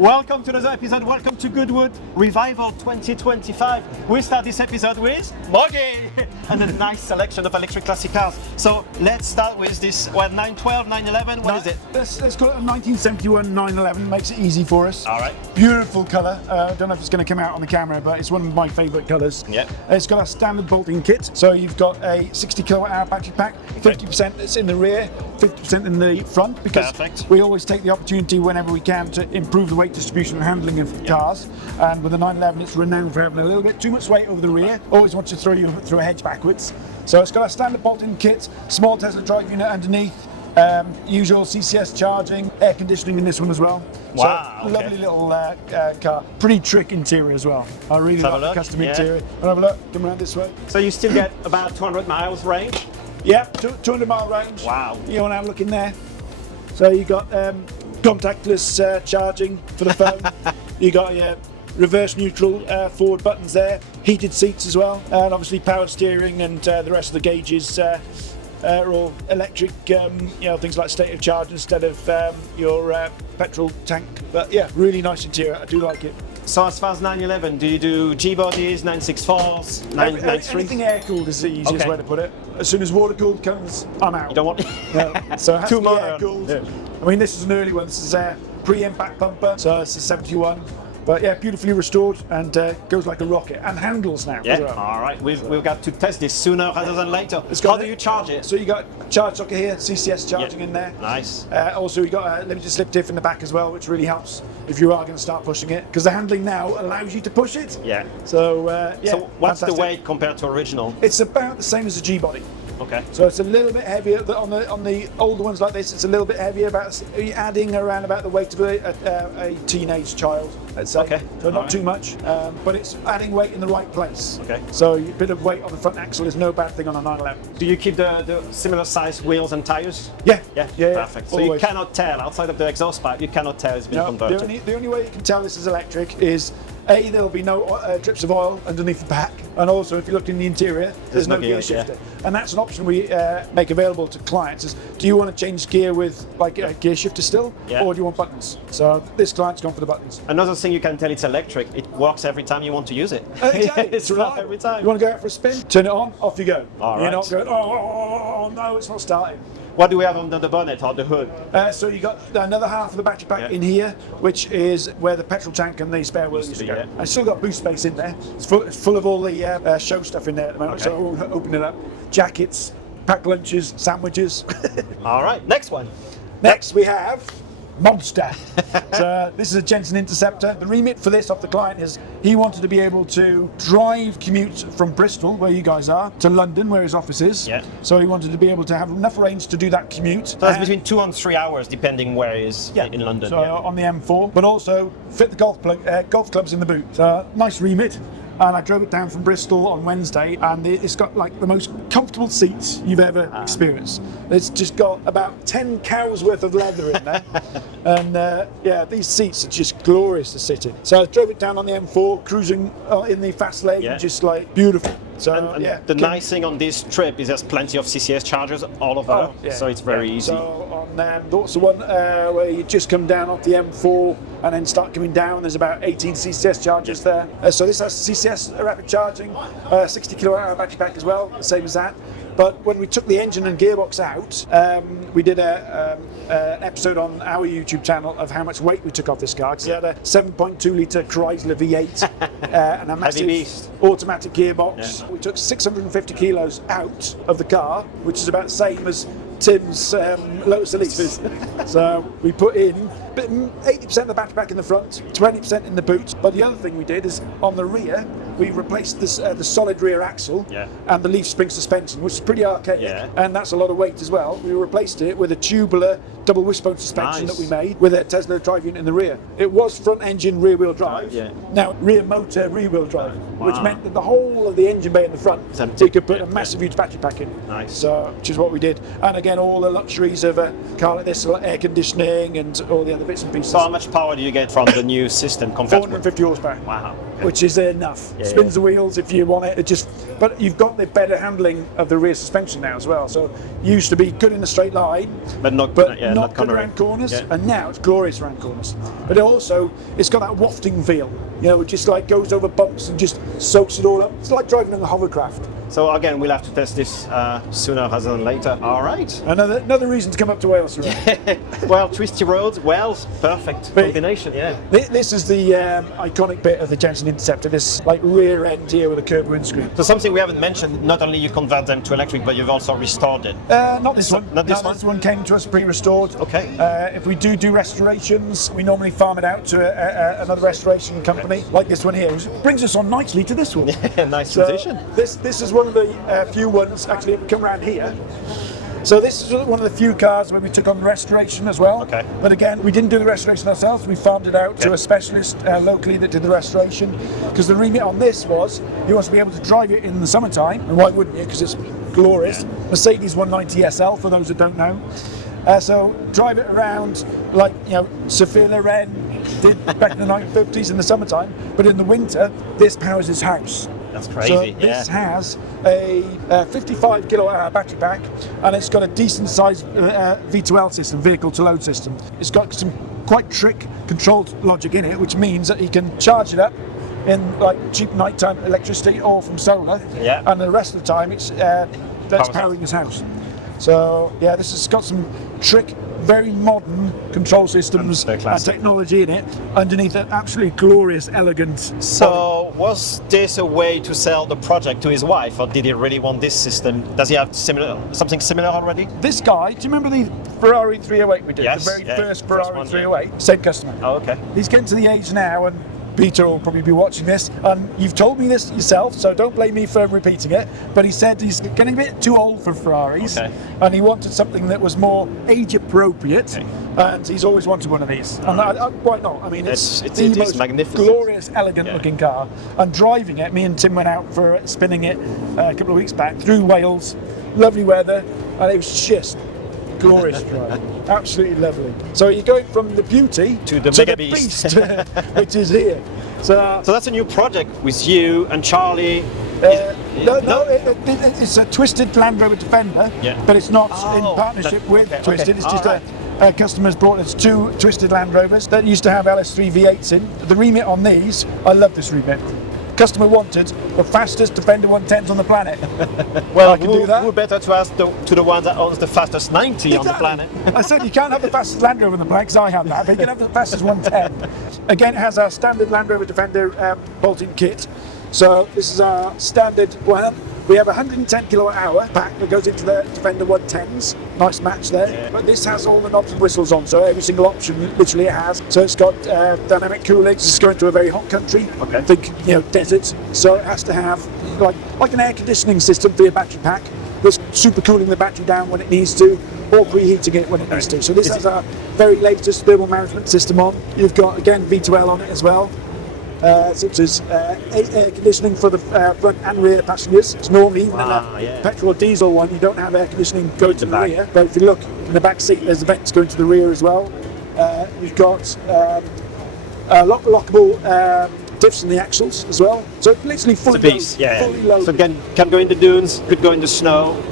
Welcome to another episode. Welcome to Goodwood Revival 2025. We start this episode with Moggy and a nice selection of electric classic cars. So let's start with this 912, 911. What is it? Let's call it a 1971 911. Makes it easy for us. All right. Beautiful colour. I don't know if it's going to come out on the camera, but it's one of my favourite colours. Yeah. It's got a standard bolting kit. So you've got a 60 kilowatt hour battery pack. 50% that's in the rear, 50% in the front. Because Perfect. we always take the opportunity whenever we can to improve the weight distribution and handling of cars. And with the 911, it's renowned for having a little bit too much weight over the rear. Always wants to throw you through a hedge backwards. So it's got a standard bolt-in kit, small Tesla drive unit underneath, usual CCS charging, air conditioning in this one as well. Wow, So lovely little car. Pretty trick interior as well. I really like the custom interior. I'll have a look, come around this way. So you still get about 200 miles range? Yeah, 200 mile range. Wow. You want to have a look in there? So you got contactless charging for the phone. You got your reverse neutral forward buttons there, heated seats as well, and obviously powered steering, and the rest of the gauges are all electric, things like state of charge instead of your petrol tank. But yeah, really nice interior, I do like it. So as far as 911, do you do G-bodies, 964s, 993s? Anything air-cooled is the easiest way to put it. As soon as water-cooled comes, I'm out. You don't want... So it has Too to be modern. air-cooled. Yeah. I mean, this is an early one. This is a pre-impact bumper, so it's a 71. But yeah, beautifully restored and goes like a rocket, and handles now Yeah, as well. all right. We've got to test this sooner rather than later. How do you charge it? So you got charge socket here, CCS charging in there. Nice. Also, you got a limited slip diff in the back as well, which really helps if you are going to start pushing it, because the handling now allows you to push it. Yeah. So yeah. So what's fantastic. the weight compared to original? It's about the same as a G-body. Okay. So it's a little bit heavier on the older ones like this. It's a little bit heavier, about adding around about the weight of a teenage child, let's say. Okay. So not All too much, but it's adding weight in the right place. Okay. So a bit of weight on the front axle is no bad thing on a 911. Do you keep the similar size wheels and tires? Yeah. Yeah. Yeah. Perfect. So Always. you cannot tell outside of the exhaust pipe. You cannot tell it's been No, converted. the only way you can tell this is electric is there'll be no drips of oil underneath the back, and also if you look in the interior, there's no gear shifter, and that's an option we make available to clients. Is do you want to change gear with like a gear shifter still, or do you want buttons? So this client's gone for the buttons. Another thing you can tell it's electric. It works every time you want to use it. Exactly. It's right every time. You want to go out for a spin? Turn it on, off you go. All You're right. not going, oh no, it's not starting. What do we have under the bonnet or the hood? So you got another half of the battery pack in here, which is where the petrol tank and the spare wheel used to go. I still got boot space in there. It's full of all the show stuff in there at the moment. So I won't open it up. Jackets, packed lunches, sandwiches. All right, next one. Next we have Monster. So this is a Jensen Interceptor. The remit for this off the client is he wanted to be able to commute from Bristol, where you guys are, to London, where his office is. Yeah. So he wanted to be able to have enough range to do that commute. So that's between 2 and 3 hours, depending where he is in London. So on the M4, but also fit the golf clubs in the boot. So nice remit. And I drove it down from Bristol on Wednesday, and it's got like the most comfortable seats you've ever experienced. It's just got about 10 cows worth of leather in there. And these seats are just glorious to sit in. So I drove it down on the M4, cruising in the fast lane, just like beautiful. So and the nice thing on this trip is there's plenty of CCS chargers all over, so it's very easy. So on that's the one where you just come down off the M4 and then start coming down. There's about 18 CCS chargers there. So this has CCS rapid charging, 60 kilowatt hour battery pack as well, the same as that. But when we took the engine and gearbox out, we did an episode on our YouTube channel of how much weight we took off this car. Because it had a 7.2 litre Chrysler V8 and a massive automatic gearbox. We took 650 kilos out of the car, which is about the same as Tim's Lotus Elise. So we put in 80% of the battery pack in the front, 20% in the boot. But the other thing we did is on the rear, we replaced this, the solid rear axle and the leaf spring suspension, which is pretty archaic, and that's a lot of weight as well. We replaced it with a tubular double wishbone suspension that we made with a Tesla drive unit in the rear. It was front engine rear wheel drive, now rear motor rear wheel drive, which meant that the whole of the engine bay in the front, we could put a massive huge battery pack in. So, which is what we did. And again, all the luxuries of a car like this, like air conditioning and all the other bits and pieces. So how much power do you get from the new system compared 450 horsepower. Wow. Which is enough. Spins the wheels if you want it. It just but you've got the better handling of the rear suspension now as well. So it used to be good in a straight line, but not good cornering. around corners, Yeah. and now it's glorious around corners. But it's got that wafting feel. It just like goes over bumps and just soaks it all up. It's like driving on a hovercraft. So again, we'll have to test this sooner rather than later. All right. Another reason to come up to Wales. Right? Well, twisty roads, Wales, perfect combination. Yeah. This is the iconic bit of the Jensen Interceptor. This like rear end here with a curved windscreen. So something we haven't mentioned. Not only you convert them to electric, but you've also restored it. Not this one. Not this one. This one came to us pre-restored. Okay. If we do restorations, we normally farm it out to another restoration company, like this one here, which brings us on nicely to this one. Nice transition. This is one of the few ones actually that come around here. So this is one of the few cars where we took on restoration as well. Okay. But again, we didn't do the restoration ourselves. We farmed it out to a specialist locally that did the restoration. Because the remit on this was you want to be able to drive it in the summertime, and why wouldn't you? Because it's glorious. Mercedes 190 SL for those that don't know. So drive it around like Sophia Loren did back in the 1950s in the summertime. But in the winter, this powers his house. That's crazy. So this has a 55 kilowatt hour battery pack, and it's got a decent sized V2L system, vehicle to load system. It's got some quite trick controlled logic in it, which means that you can charge it up in like cheap nighttime electricity or from solar, and the rest of the time it's that's powering his house. So yeah, this has got some trick, very modern control systems and technology in it underneath an absolutely glorious, elegant. So was this a way to sell the project to his wife, or did he really want this system? Does he have something similar already? This guy, do you remember the Ferrari 308 we did? Yes, the very first Ferrari one, 308? Same customer. Oh, okay. He's getting to the age now, and Peter will probably be watching this, and you've told me this yourself, so don't blame me for repeating it, but he said he's getting a bit too old for Ferraris, and he wanted something that was more age appropriate, and he's always wanted one of these. And why not? I mean, it's the most magnificent, glorious, elegant looking car, and driving it, me and Tim went out for spinning it a couple of weeks back through Wales, lovely weather, and it was just glorious drive. Absolutely lovely. So you're going from the beauty to the mega beast, which is here. So that's a new project with you and Charlie. It's a twisted Land Rover Defender, but it's not in partnership with Twisted. It's just a customer's brought us two Twisted Land Rovers that used to have LS3 V8s in. The remit on these, I love this remit. Customer wanted the fastest Defender 110s on the planet. Well, I can do that. Who better to ask to the one that owns the fastest 90 on the planet? I said you can't have the fastest Land Rover on the planet because I have that, but you can have the fastest 110. Again, it has our standard Land Rover Defender bolt-in kit. So this is our standard one. We have a 110 kilowatt hour pack that goes into the Defender 110s. Nice match there. Yeah. But this has all the knobs and whistles on, so every single option literally it has. So it's got dynamic cooling. It's going to a very hot country. Okay. Think desert. So it has to have like an air conditioning system for your battery pack. That's super cooling the battery down when it needs to, or preheating it when it needs to. So this has our very latest thermal management system on. You've got again V2L on it as well. Such as air conditioning for the front and rear passengers. It's normally even in a petrol or diesel one, you don't have air conditioning going to the rear. But if you look in the back seat, there's the vents going to the rear as well. You've got lockable diffs in the axles as well. So it's literally fully loaded. So can go in the dunes, could go in the snow.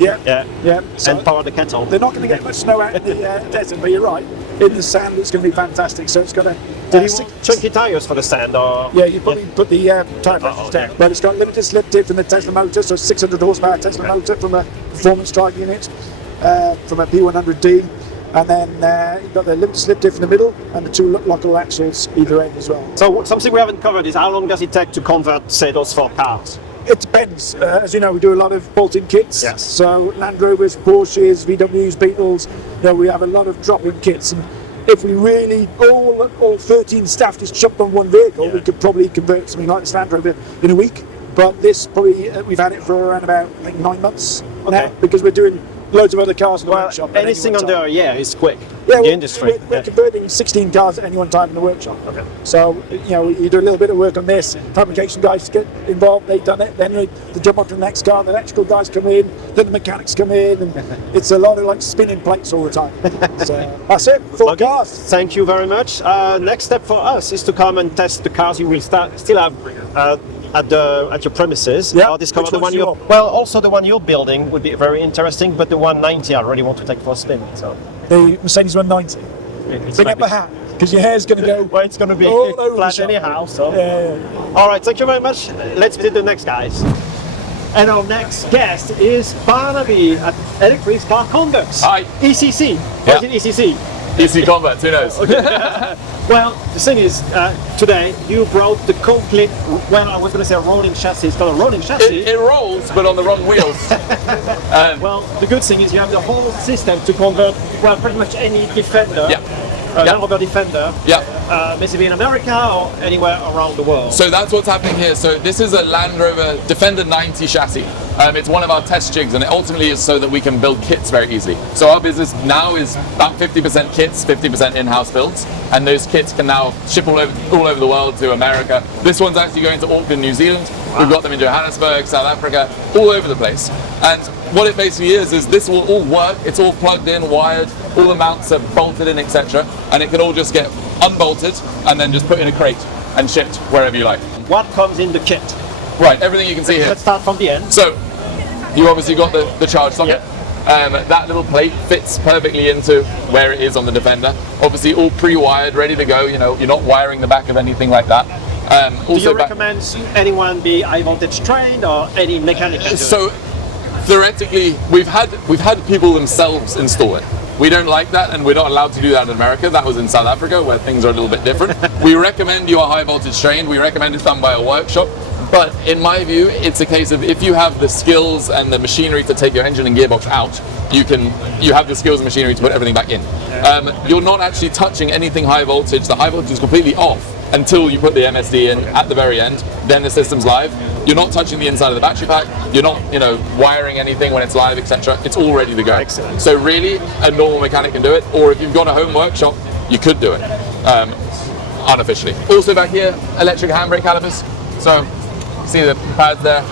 So and power the kettle. They're not going to get much snow out in the desert, but you're right. In the sand, it's going to be fantastic. So it's got a chunky tyres for the sand, or you probably put the tyre pressures down. But it's got limited slip diff from the Tesla motor, so 600 horsepower Tesla motor from a performance drive unit, from a P100D, and then you've got the limited slip diff in the middle and the two lockable axles either end as well. So something we haven't covered is how long does it take to convert, say, those 4 cars? It depends. As you know, we do a lot of bolt-in kits. Yes. So Land Rovers, Porsches, VWs, Beetles. We have a lot of drop-in kits, and if we really all 13 staff just jumped on one vehicle, we could probably convert something like this Land Rover in a week. But this probably we've had it for around about 9 months now, because we're doing loads of other cars in the workshop. Anything under a year is quick. Yeah, in the industry. We're converting 16 cars at any one time in the workshop. Okay. So you do a little bit of work on this. Fabrication guys get involved. They've done it. Then they jump onto the next car. The electrical guys come in. Then the mechanics come in, and it's a lot of spinning plates all the time. So that's it. 4 cars. Thank you very much. Next step for us is to come and test the cars. You will still have at your premises. Yeah, I'll discover which the ones one do you you're. want? Well, also the one you're building would be very interesting, but the 190 I really want to take for a spin. So The Mercedes 190. it's Bring like up a hat, because your hair's going to go. well, it's going to be all over the flat shop. anyhow. So. Yeah. All right, thank you very much. Let's visit the next guys. And our next guest is Barnaby at Electric Car Converts. Hi. ECC. Yeah. What is it ECC? DC Converts, who knows? Well, the thing is, today you brought the complete, well, I was going to say a rolling chassis. It's called a rolling chassis. It rolls, but on the wrong wheels. Well, the good thing is you have the whole system to convert, well, pretty much any Defender, Yeah. Land Rover Defender, Yeah. maybe in America or anywhere around the world. So that's what's happening here. So this is a Land Rover Defender 90 chassis. It's one of our test jigs, and it ultimately is so that we can build kits very easily. So our business now is about 50% kits, 50% in-house builds, and those kits can now ship all over the world to America. This one's actually going to Auckland, New Zealand. We've got them in Johannesburg, South Africa, all over the place. And what it basically is this will all work. It's all plugged in, wired, all the mounts are bolted in, etc. And it can all just get unbolted and then just put in a crate and shipped wherever you like. What comes in the kit? Right, everything you can see here. Let's start from the end. So, you obviously got the charge socket. That little plate fits perfectly into where it is on the Defender. Obviously all pre-wired, ready to go. You know, you're not wiring the back of anything like that. Do you recommend anyone be high voltage trained or any mechanic can do it? So, theoretically, we've had people themselves install it. We don't like that, and we're not allowed to do that in America. That was in South Africa, where things are a little bit different. We recommend you are high voltage trained. We recommend it's done by a workshop. But in my view, it's a case of if you have the skills and the machinery to take your engine and gearbox out, you have the skills and machinery to put everything back in. You're not actually touching anything high voltage. The high voltage is completely off until you put the MSD in at the very end. Then the system's live. You're not touching the inside of the battery pack. You're not, wiring anything when it's live, etc. It's all ready to go. Excellent. So really, a normal mechanic can do it. Or if you've got a home workshop, you could do it unofficially. Also back here, electric handbrake calipers. So see the pads there,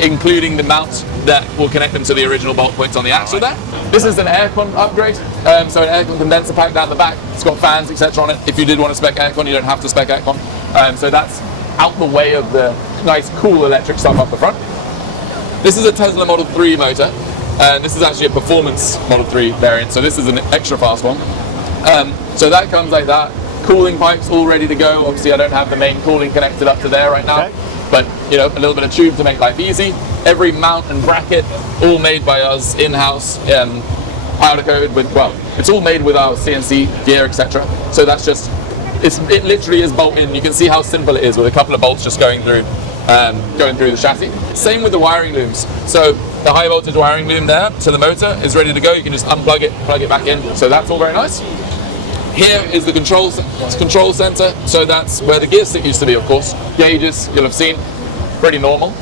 including the mount that will connect them to the original bolt points on the axle there. This is an aircon upgrade, so an aircon condenser pack down the back. It's got fans, etc. on it. If you did want to spec aircon, you don't have to spec aircon. So that's out the way of the nice, cool electric stuff up the front. This is a Tesla Model 3 motor, and this is actually a performance Model 3 variant, so this is an extra fast one. So that comes like that. Cooling pipes all ready to go. Obviously I don't have the main cooling connected up to there right now. Okay. But a little bit of tube to make life easy. Every mount and bracket, all made by us in-house, powder coated with, it's all made with our CNC gear, etc. So that's just, it literally is bolt in. You can see how simple it is with a couple of bolts just going through the chassis. Same with the wiring looms. So the high voltage wiring loom there to the motor is ready to go. You can just unplug it, plug it back in. So that's all very nice. Here is the control center, so that's where the gear stick used to be, of course. Gauges, you'll have seen, pretty normal.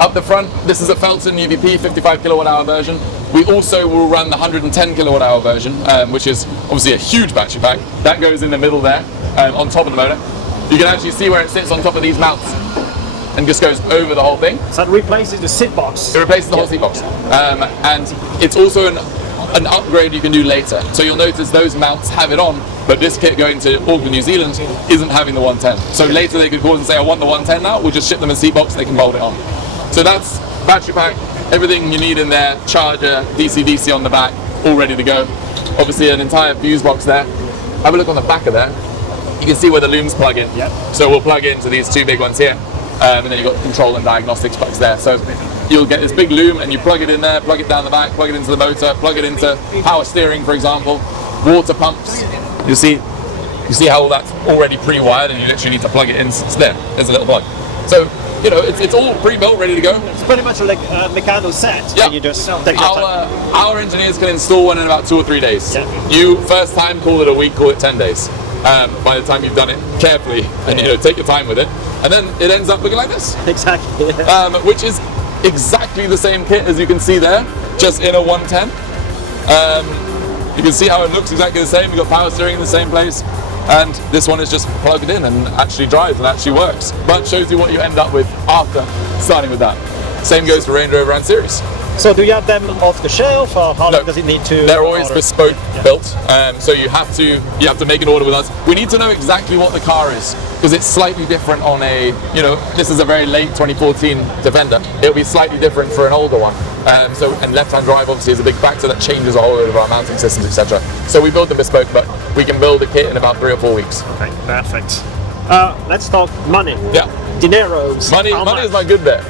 Up the front, this is a Felton UVP 55 kilowatt hour version. We also will run the 110 kilowatt hour version, which is obviously a huge battery pack. That goes in the middle there, on top of the motor. You can actually see where it sits on top of these mounts and just goes over the whole thing. So it replaces the seat box. It replaces the whole seat box. And it's also an upgrade you can do later. So you'll notice those mounts have it on, but this kit going to Auckland, New Zealand isn't having the 110. So later they could call and say, I want the 110 now, we'll just ship them a seat box, they can bolt it on. So that's battery pack, everything you need in there, charger, DC on the back, all ready to go. Obviously an entire fuse box there. Have a look on the back of there. You can see where the looms plug in. Yep. So we'll plug into these two big ones here. And then you've got control and diagnostics plugs there. So you'll get this big loom and you plug it in there, plug it down the back, plug it into the motor, plug it into power steering, for example, water pumps. You see how all that's already pre-wired and you literally need to plug it in. It's there's a little plug. So, it's all pre-built, ready to go. It's pretty much like a mechanical set. Yeah. And you just take your time. Our engineers can install one in about 2 or 3 days. Yeah. You first time call it a week, call it 10 days. By the time you've done it carefully and take your time with it. And then it ends up looking like this. Exactly. Which is exactly the same kit as you can see there, just in a 110. You can see how it looks exactly the same. You've got power steering in the same place. And this one is just plugged in and actually drives and actually works. But shows you what you end up with after starting with that. Same goes for Range Rover and Series. So do you have them off the shelf, or how long does it need to? They're always order? bespoke built, so you have to make an order with us. We need to know exactly what the car is, because it's slightly different on a, this is a very late 2014 Defender. It'll be slightly different for an older one. And left-hand drive obviously is a big factor that changes a whole load of our mounting systems, etc. So we build them bespoke, but we can build a kit in about 3 or 4 weeks. Okay, perfect. Let's talk money. Yeah. Dineros. Money is my good bit.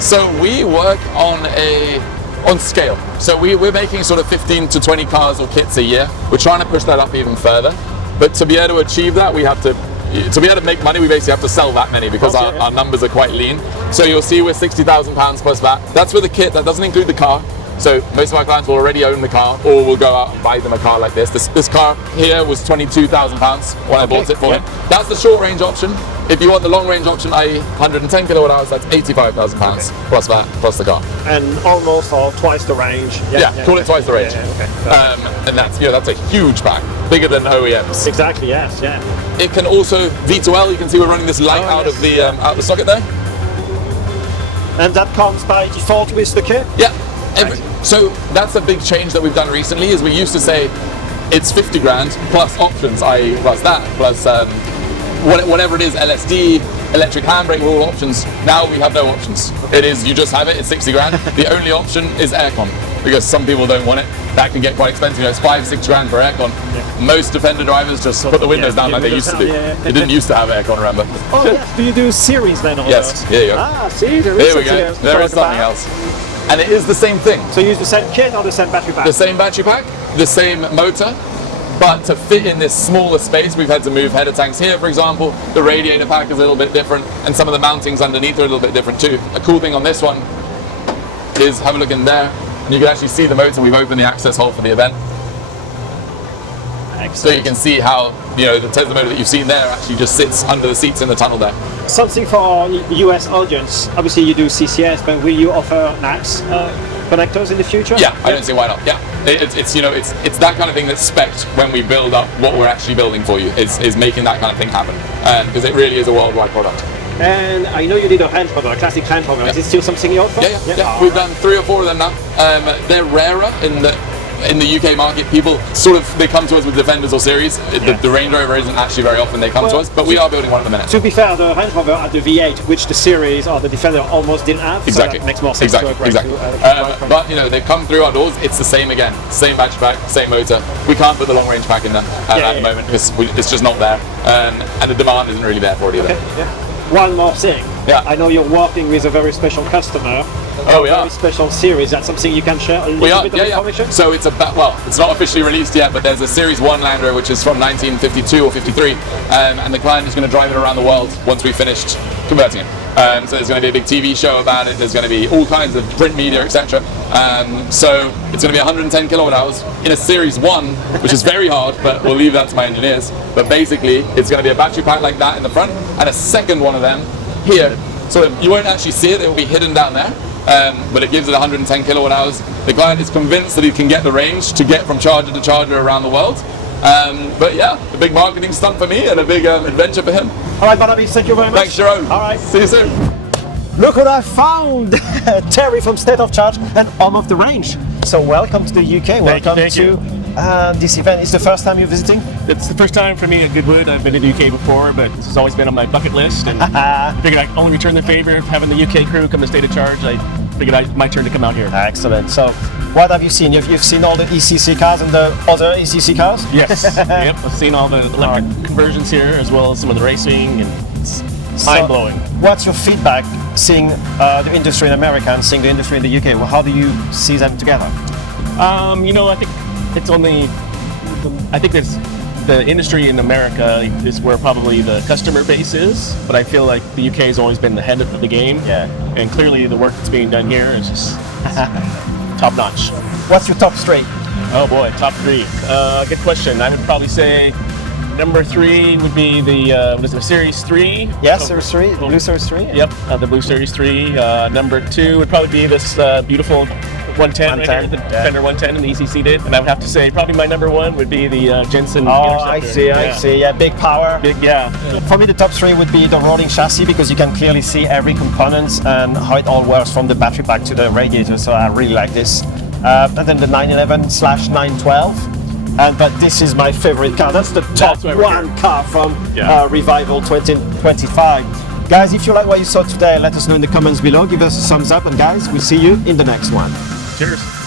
So we work on scale. So we're making sort of 15 to 20 cars or kits a year. We're trying to push that up even further. But to be able to achieve that, we have to be able to make money, we basically have to sell that many because our numbers are quite lean. So you'll see we're £60,000 plus VAT. That's for the kit, that doesn't include the car. So most of our clients will already own the car, or will go out and buy them a car like this. This car here was £22,000 when I bought it for him. That's the short range option. If you want the long range option, i.e. 110 kilowatt hours, that's £85,000 plus VAT, plus the car. And almost or twice the range. Call it twice the range. And that's a huge pack, bigger than OEMs. Exactly, yes, yeah. It can also V2L. You can see we're running this light out of the socket there. And that comes by default with the kit? Yeah. So that's a big change that we've done recently. Is we used to say it's 50 grand plus options, i.e. plus that, plus whatever it is, LSD, electric handbrake, all options. Now we have no options. It is, you just have it, it's 60 grand. The only option is aircon, because some people don't want it. That can get quite expensive. It's 5-6 grand for aircon. Most Defender drivers just put the windows down like they used to do. They didn't used to have aircon, remember? Oh yes, do you do series then? Yes, here you go. Ah, see, there we go. There is something else. And it is the same thing. So you use the same kit or the same battery pack? The same battery pack, the same motor, but to fit in this smaller space, we've had to move header tanks here, for example. The radiator pack is a little bit different, and some of the mountings underneath are a little bit different too. A cool thing on this one is, have a look in there, and you can actually see the motor. We've opened the access hole for the event. Excellent. So you can see how, the Tesla motor that you've seen there actually just sits under the seats in the tunnel there. Something for our US audience. Obviously you do CCS, but will you offer NACS connectors in the future? Yeah, I don't see why not. Yeah, it's that kind of thing that's spec'd when we build up what we're actually building for you, is making that kind of thing happen, because it really is a worldwide product. And I know you did a hand cover, a classic hand cover. Is it still something you offer? Yeah. We've done 3 or 4 of them now. They're rarer in the UK market. People they come to us with Defenders or series. The Range Rover isn't actually very often they come to us, but we are building one at the minute. To be fair, the Range Rover had the V8, which the series or the Defender almost didn't have. Exactly. So that makes more sense. Exactly. But they come through our doors. It's the same again. Same battery pack, same motor. We can't put the long range pack in there at the moment because it's just not there, and the demand isn't really there for it either. One more thing. Yeah. I know you're working with a very special customer. Oh, we are. Very special series. That's something you can share a little bit of information? So it's it's not officially released yet, but there's a Series 1 Land Rover which is from 1952 or 53, and the client is going to drive it around the world once we've finished converting it. So there's going to be a big TV show about it. There's going to be all kinds of print media, etc. So it's going to be 110 kilowatt hours in a Series 1, which is very hard, but we'll leave that to my engineers. But basically, it's going to be a battery pack like that in the front, and a second one of them here. So you won't actually see it. It will be hidden down there. But it gives it 110 kilowatt hours. The client is convinced that he can get the range to get from charger to charger around the world. But yeah, a big marketing stunt for me and a big adventure for him. All right, Barnaby, thank you very much. Thanks, Jerome. All right. See you soon. Look what I found! Terry from State of Charge and Home of the Range. So welcome to the UK. Welcome to this event. It's the first time you're visiting? It's the first time for me at Goodwood. I've been to the UK before, but this has always been on my bucket list. And I figured I'd only return the favor of having the UK crew come to State of Charge. I figured it's my turn to come out here. Excellent. So what have you seen? You've seen all the ECC cars and the other ECC cars? Yes. Yep. I've seen all the electric conversions here, as well as some of the racing, and it's mind-blowing. What's your feedback seeing the industry in America and seeing the industry in the UK? Well, how do you see them together? I think it's only. I think it's the industry in America is where probably the customer base is, but I feel like the UK has always been the head of the game. Yeah. And clearly the work that's being done here is just top notch. What's your top 3? Oh boy, top 3. Good question. I would probably say number 3 would be the Series 3. Yes, Series 3, Blue Series 3. Yep, the Blue Series 3. Number 2 would probably be this beautiful 110 right here, the Fender 110 and the ECC did. And I would have to say probably my number one would be the Jensen Oh, Interceptor. I see. Yeah, big power. Big, yeah. For me, the top three would be the rolling chassis because you can clearly see every component and how it all works from the battery pack to the radiator. So I really like this. And then the 911/912. But this is my favorite car. That's the top one car from Revival 2025. Guys, if you like what you saw today, let us know in the comments below. Give us a thumbs up. And guys, we'll see you in the next one. Cheers.